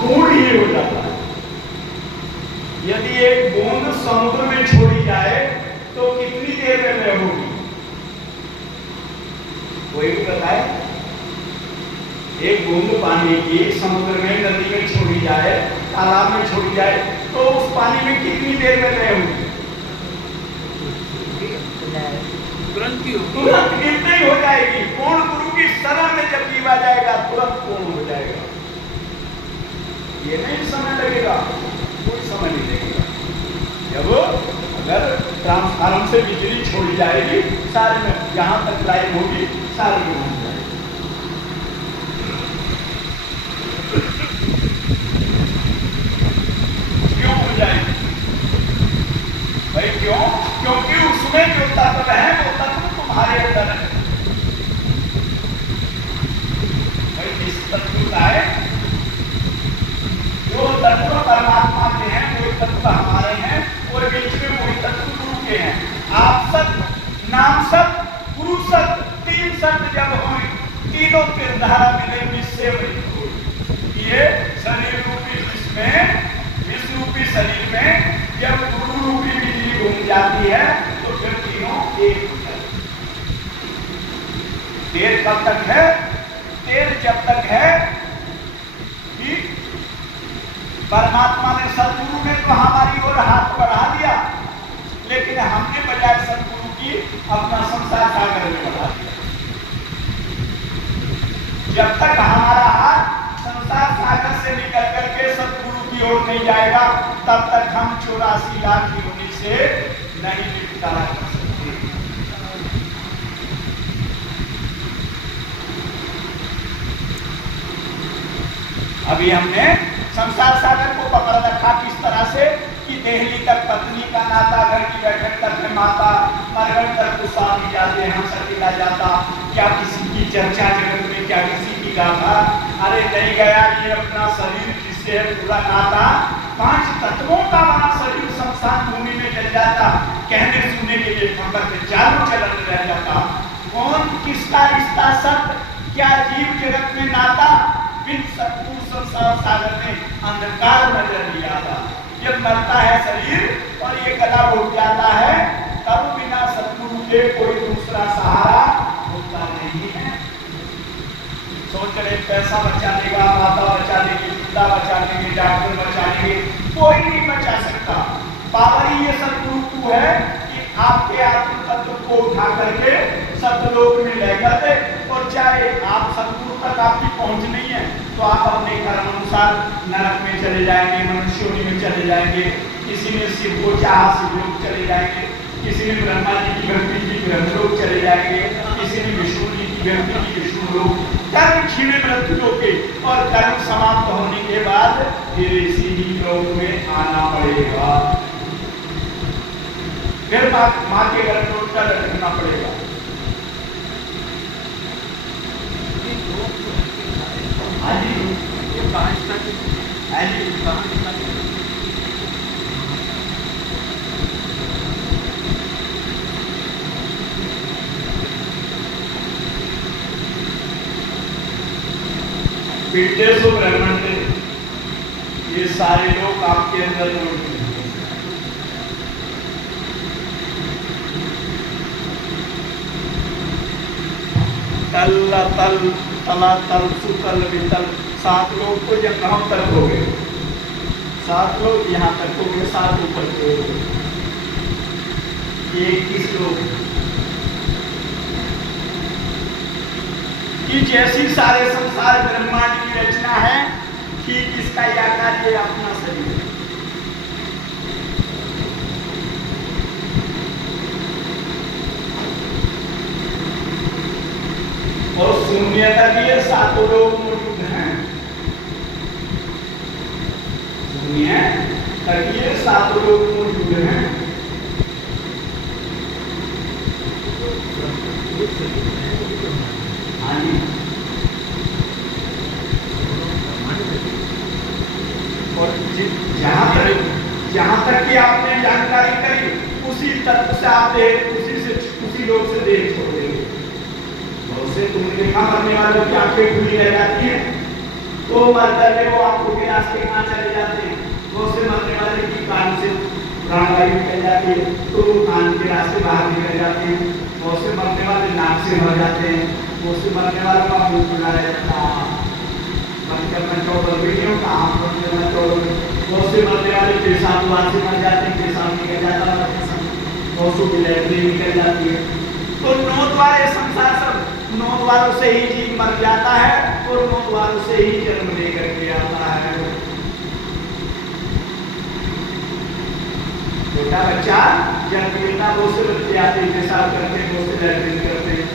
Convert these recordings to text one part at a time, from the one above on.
पूर्ण ही हो जाता है। यदि एक बूंद समुद्र में छोड़ी जाए तो कितनी देर में वह होगी? कोई भी बताए? एक बूंद पानी की समुद्र में, नदी में छोड़ी जाए, तालाब में छोड़ी जाए तो उस पानी में कितनी देर में वह होगी? तुरंत गिरते ही हो जाएगी। पूर्ण गुरु की शरण में जब जीवा जाएगा तुरंत पूर्ण हो जाएगा। ये नहीं समय लगेगा, कोई समय नहीं लगेगा। जब अगर ट्रांसफार्मर से बिजली छोड़ी जाएगी, सारे में जहां तक लाइन होगी सारे में हो जाएगी। क्यों हो जाएगी भाई? क्यों? क्योंकि उसमें जो तत्व है वो तत्व तुम्हारे अंदर है भाई। किस तत्व का है? जो तत्व परमात्मा के हैं वो तत्व हमारे हैं और बीच में वही तत्व गुरु के हैं। आप सत्य, नाम सत्य, गुरु सत्य, तीन सत्य जब हों, तीनों तीर्थधारा मिले विश्व ये शरीर रूपी जिसमें, इस रूपी शरीर में जब गुरु रूपी बिजली घूम जाती है तो फिर तीनों एक हो जाते हैं। तेल कब तक है? तेल जब तक है कि परमात्मा ने, सदगुरु ने तो हमारी ओर हाथ बढ़ा दिया, लेकिन हमने बजाय सदगुरु की अपना संसार सागर में बढ़ा दिया। जब तक हमारा हाथ संसार सागर से निकल करके सदगुरु की ओर नहीं जाएगा तब तक हम 84 लाख योनि से नहीं निपटारा कर सकते। अभी हमने संसार सागर को पकड़ रखा किस तरह से कि देहली तक पत्नी का नाता, घर की बैठक तक है माता, मरगढ़ तक तो स्वामी जाते हैं, सतीला जाता। क्या किसी की चर्चा जगत में? क्या किसी की गाथा? अरे नहीं गया ये अपना शरीर जिससे है पूरा नाता। 5 तत्वों का बना शरीर शमशान भूमि में जल जाता, कहने सुनने के लिए पंडित के चारों चलन रह जाता। कौन किसका रिश्ता सत्य? क्या जीव जगत में नाता? बिन सत्पुरुष संसार सागर में अंधकार नजर नहीं आता। जब मरता है शरीर और ये गला उठ जाता है तब बिना सतगुरु के कोई दूसरा सहारा होता नहीं है। सोच रहे पैसा बचा लेगा, माता बचा लेगी, पिता बचा लेंगे, डॉक्टर बचा लेंगे, कोई नहीं बचा सकता। पावर ही ये सतगुरु को है कि आपके आत्म तत्व को उठा करके सतलोक में ले जाते। और चाहे आप सतगुरु तक आपकी पहुंच नहीं है तो आप अपने कर्म अनुसार नरक में चले जाएंगे, मनुष्यों में चले जाएंगे। किसी ने शिव को चाहा शिवलोक चले जाएंगे, किसी ने ब्रह्मा जी की भक्ति की ब्रह्मलोक चले जाएंगे, किसी ने विष्णु जी की भक्ति की विष्णु लोक। कर्म क्षीण मृत्यु के और कर्म समाप्त होने के बाद फिर इसी ही लोक में आना पड़ेगा। फिर माँ के गर्भ का रखना पड़ेगा। विदेश ब्राह्मण थे, ये सारे लोग आपके अंदर मौजूद हैं। तल तल तला तल सुतल वितल 7 लोग तो जब कहाँ तक हो गए? 7 लोग यहाँ तक हो गए, 7 ऊपर के हो गए, 21 लोग कि जैसी सारे संसार ब्रह्मांड की रचना है ठीक इसका आकार ये अपना शरीर है। और शून्य तक ये 7 लोग मौजूद हैं। शून्य तक ये 7 लोग मौजूद हैं। हाँ जी। और जहां तक की आपने जानकारी करी उसी तत्व से आप उसी लोग से देख छोड़ देंगे। बहुत से तुमने देखा मरने वालों की आंखें खुली रह जाती हैं, वो मर जाते, वो आंखों के रास्ते कहाँ चले जाते हैं, वो से मरने वाले की कान से प्राणवायु निकल जाती है तो वो कान के रास्ते बाहर निकल जाते हैं, वो से मरने वाले नाक से मर जाते हैं, वो से मरने वालों का मुंह खुला रह जाता है, मन करना चौबल वीडियो का आम करना चौबल, वो से मरने वाले पेशाब वहां से मर जाते हैं, पेशाब निकल जाता है, वो से लैट्रिन निकल जाती है। तो नौ द्वार ये संसार सब नौ द्वारों से ही जीव मर जाता है और नौ द्वारों से ही जन्म लेकर के आता है। छोटा बच्चा जन्म लेना, वो से बच्चे आते हैं, पेशाब करते हैं, वो से लैट्रिन करते हैं,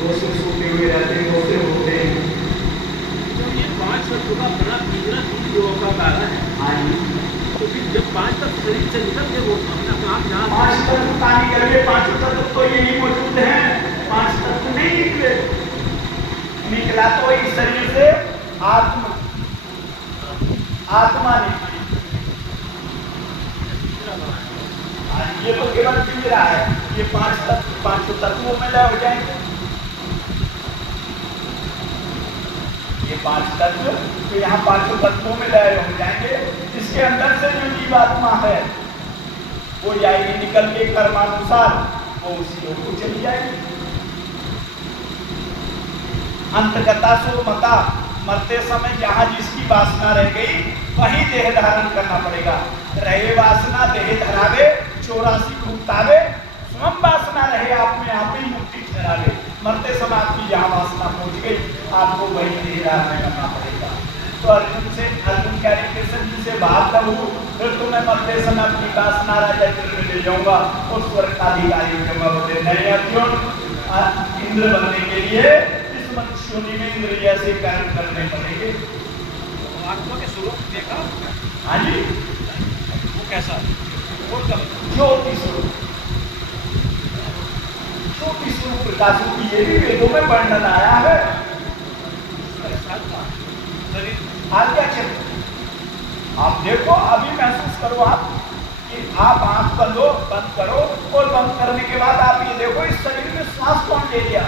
वो से सोते हुए रहते हैं, वो से होते हैं। तो ये 5 तत्व का बड़ा तीव्र रोग का कारण है। हाँ जी। तो फिर जब 5 तत्व शरीर से निकलते वो अपने आप जहाँ 5 तत्व कहाँ निकल गए? 5 तत्व तो यही मौजूद है, 5 तत्व नहीं निकले। निकला तो इस शरीर से आत्मा निकली। ये तो केवल पिंजरा है, ये 5 तत्व 5 तत्वों में लय हो जाएंगे। ये 5 तत्व तो यहाँ 5 तत्वों में लय हो जाएंगे। इसके अंदर से जो जीवात्मा है वो जाएगी निकल के कर्मानुसार, वो उसी लोग को चली जाएगी। अंतगता सो मता, मरते समय जहां जिसकी वासना रह गई वही देह धारण करना पड़ेगा। रहे वासना देह धरावे, 84 भुगतावे, स्वयं वासना रहे आप में आप ही मुक्ति ठहरावे। मरते समय आपकी जहां वासना पहुंच गई आपको वही देह धारण करना पड़ेगा। तो अर्जुन कह रहे कृष्ण जी से बात करूं, फिर तो मैं मरते समय अपनी वासना राजा इंद्र में ले जाऊंगा और स्वर्ग का अधिकारी हो जाऊंगा। बोले नहीं अर्जुन, इंद्र बनने के लिए इस मनुष्यों में इंद्र जैसे कर्म करने पड़ेंगे। आत्मा के स्वरूप देखा। हाँ जी, वो कैसा ज्योति स्वरूप, ज्योति स्वरूप प्रकाश की ये भी वेदों में वर्णन आया है। आज क्या चल, आप देखो अभी महसूस करो आप कि आप आंख बंद करो और बंद करने के बाद आप ये देखो इस शरीर में श्वास कौन ले लिया,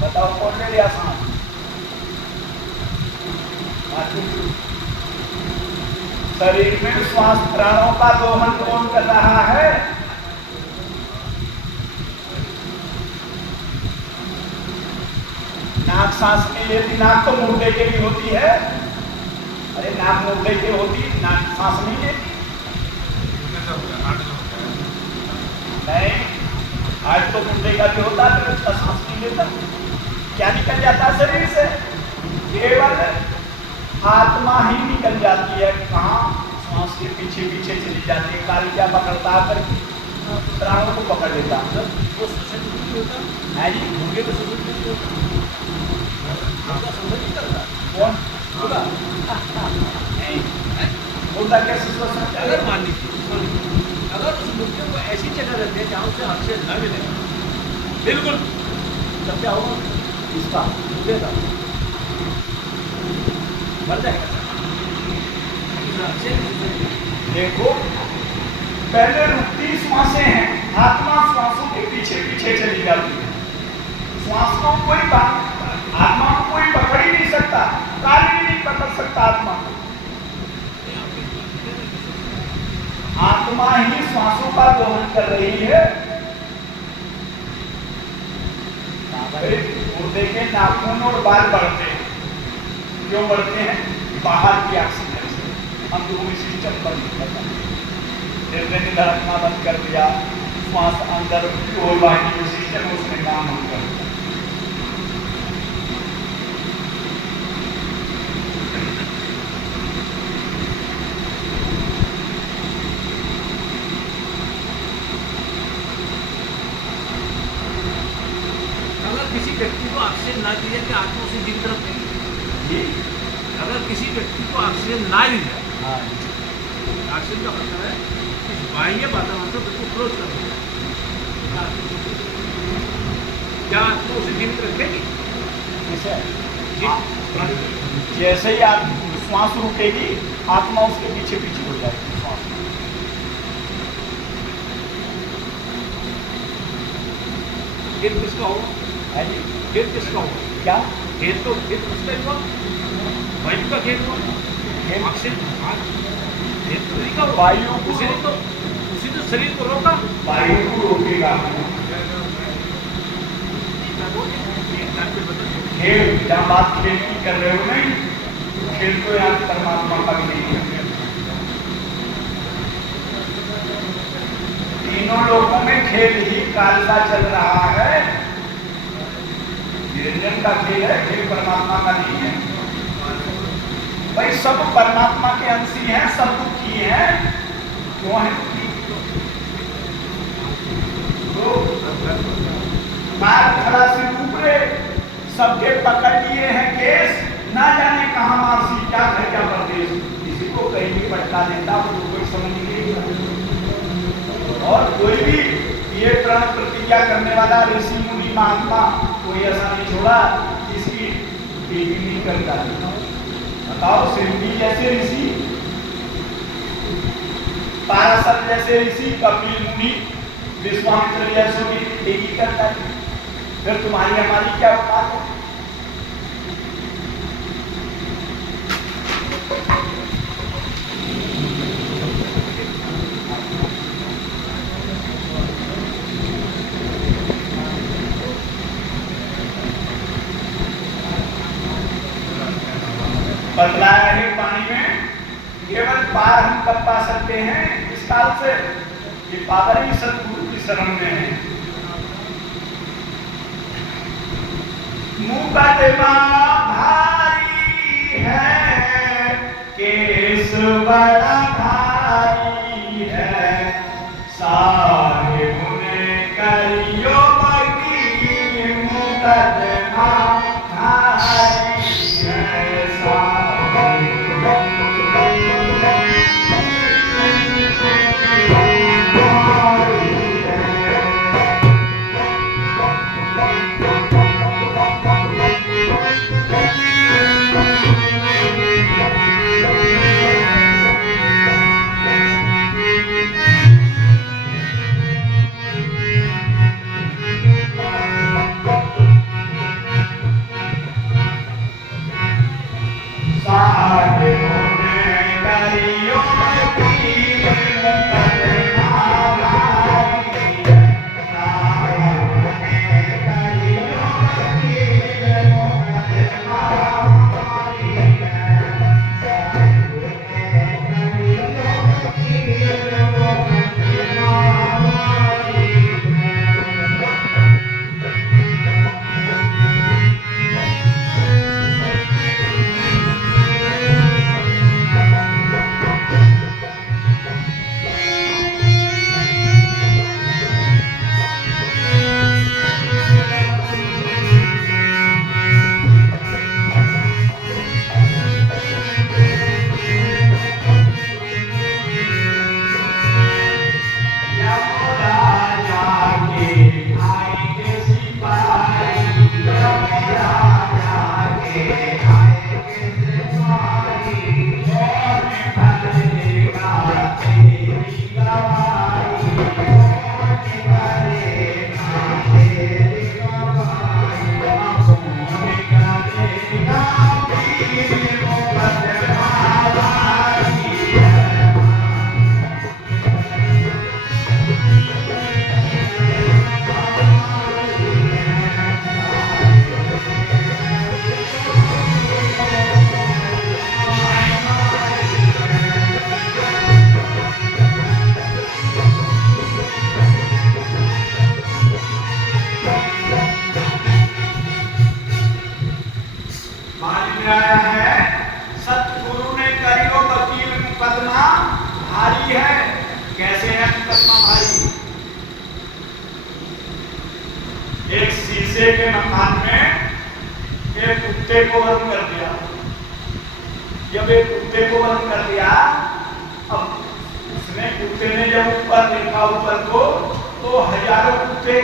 बताओ कौन ले लिया सांस? शरीर में श्वास प्राणों का दोहन कौन कर रहा है? नाक सांस नहीं लेती, नाक तो मुर्दे के लिए होती है। अरे नाक मुर्दे की होती, नाक सांस नहीं लेती। नहीं, हार्ट तो मुर्दे का भी होता है, उसका सांस नहीं लेता। क्या निकल जाता है शरीर से? केवल आत्मा ही निकल जाती है। कहाँ? सांस के पीछे पीछे चली जाती है। कालिजा पकड़ता कर प्राणों को पकड़ लेता है। वो शोषण नहीं होता है जी, मुर्गे को शोषण नहीं होता, उनका शोषण नहीं करता कौन होगा। नहीं मुर्दा कैसे श्वसन अगर करेगा? मान लीजिए अगर उस मुर्गे को ऐसी जगह रख दे जहाँ उसे ऑक्सीजन न मिले बिल्कुल, तब क्या होगा? इसका मुर्गे का मर जाएगा। देखो पहले रुकती श्वासें हैं, आत्मा श्वासों के पीछे पीछे चली जाती है। श्वास को कोई आत्मा को कोई पकड़ ही नहीं सकता, काल भी नहीं पकड़ सकता आत्मा को। आत्मा ही श्वासों का दोहन कर रही है। मुर्दे के नाखून और बाल बढ़ते हैं, क्यों बढ़ते हैं? बाहर की ऑक्सीजन से। अंदरूनी सिस्टम बंद करता है, हृदय ने धड़कना बंद कर दिया, श्वास अंदर और बाकी जो सिस्टम है उसने काम बंद कर दिया। अगर किसी व्यक्ति को ऑक्सीजन ना दी जाए कि आत्मा उसे जीवित रखेगी। अगर किसी व्यक्ति को ऑक्सीजन ना दी जाए, ऑक्सीजन का मतलब है कि बाह्य वातावरण से बिल्कुल क्लोज कर दिया, क्या आत्मा उसे जीवित रखेगी? जैसे ही आप श्वास रुकेगी आत्मा उसके पीछे पीछे हो जाएगी। श्वास फिर किसका होगा? है जी, फिर किसका होगा? क्या फिर तो फिर उसका ही होगा। वायु का खेल हुआ, ऑक्सीजन खेल तो नहीं का हुआ। वायु को उसी ने शरीर को रोका। वायु को रोकेगा। खेल, जहाँ बात खेल की कर रहे हो नहीं, खेल तो यहाँ परमात्मा का भी नहीं है। तीनों लोगों में खेल ही काल का चल रहा है। निरंजन का खेल है, खेल परमात्मा का नहीं है। भाई सब परमात्मा के अंशी हैं, सब दुखी हैं, क्यों है दुखी? तो मार खड़ा से ऊपरे सबके पकड़ लिए हैं केस, ना जाने कहां मारसी, क्या घर क्या परदेश, किसी को कहीं भी पटका देता वो कोई समझ नहीं। और कोई भी ये प्रण प्रतिज्ञा करने वाला ऋषि मुनि महात्मा कोई ऐसा नहीं छोड़ा जिसकी टीवी नहीं करता। बताओ, सिंधी जैसे ऋषि, पाराशर जैसे ऋषि, कपिल मुनि, विश्वामित्र जैसे भी टीवी करता है, फिर तुम्हारी हमारी क्या बात है? बदलाया है पानी में, केवल पार हम कब पा सकते हैं इस काल से? ये पावर ही सतगुरु की शरण में है। मुकदमा भारी है, केस बड़ा भारी है, साहिब ने करियो वकील, मुकदमा भारी है, आया है, सतगुरु ने करियो वकील, मुकदमा भारी है। कैसे है मुकदमा भारी? एक शीशे के मकान में एक कुत्ते को बंद कर दिया। जब एक कुत्ते को बंद कर दिया, अब उसने कुत्ते ने जब ऊपर देखा, ऊपर को, तो हजारों कुत्ते,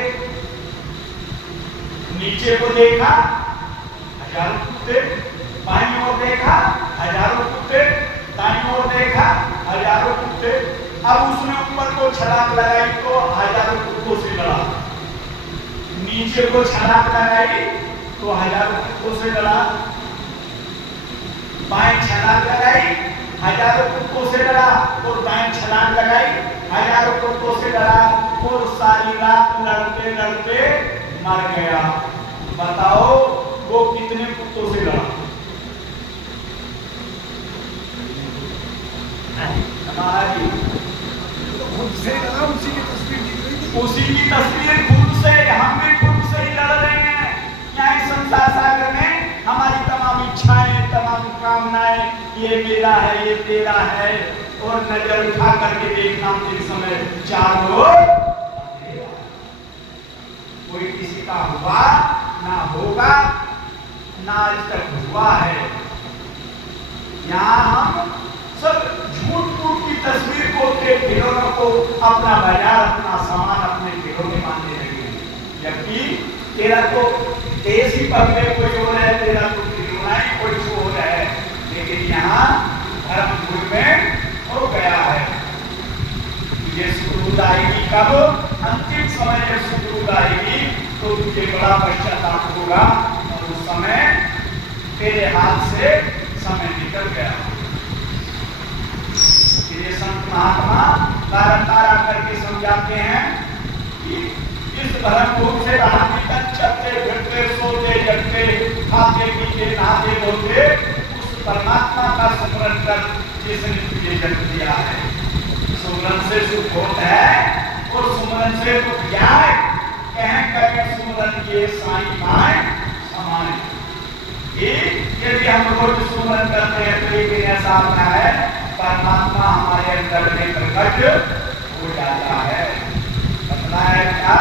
नीचे को देखा हजारों कुत्ते, बाईं ओर देखा हजारों कुत्ते, दाईं ओर देखा हजारों कुत्ते। अब उसने ऊपर को छलांग लगाई तो हजारों कुत्तों से लड़ा, नीचे को छलांग लगाई तो हजारों कुत्तों से लड़ा। बाएं छलांग लगाई, हजारों कुत्तों से डरा, और दाएं छलांग लगाई, हजारों कुत्तों से डरा, और सारी रात लड़ते लड़ते मर गया। बताओ वो कितने कुत्तों से लड़ा? उसी की तस्वीर दिख रही थी। उसी की तस्वीर खुद से, हम भी खुद से ही लड़ रहे हैं। यहाँ इस संसार सागर में हमारी तमाम इच्छाएं, तमाम कामनाएं, ये मेरा है, ये तेरा है, और नजर उठा करके देखना उस समय चारों ओर कोई किसी का हुआ ना होगा, ना आज तक हुआ है। यहाँ हम सब झूठ मूठ की तस्वीर को, के खिलौनों को अपना बाजार, अपना सामान अपने खिलौने मानने लगे, जबकि तेरा तो देश ही पकड़े कोई और है, तेरा तो खिलौना ही कोई और है। लेकिन यहाँ धर्म भूल में हो गया है। ये सुरूद आएगी कब? अंतिम समय जब सुरूद आएगी तो तुझे बड़ा पश्चाताप होगा, और उस समय तेरे हाथ से समय निकल गया। ये संत महात्मा बारंबार आकर के समझाते हैं कि इस धर्म रूप से रात्रि तक चलते फिरते सोते जगते खाते पीते नहाते धोते उस परमात्मा का स्मरण कर जिसने तुझे जन्म दिया है। सुमरन से सुख होता है और सुमरन से दुख जाए, कहें करें सुमरन ये साईं माए समान। यदि हम रोज सुमरन करते हैं तो एक दिन ऐसा आता है परमात्मा हमारे अंदर में प्रकट हो जाता है। बतलाया क्या?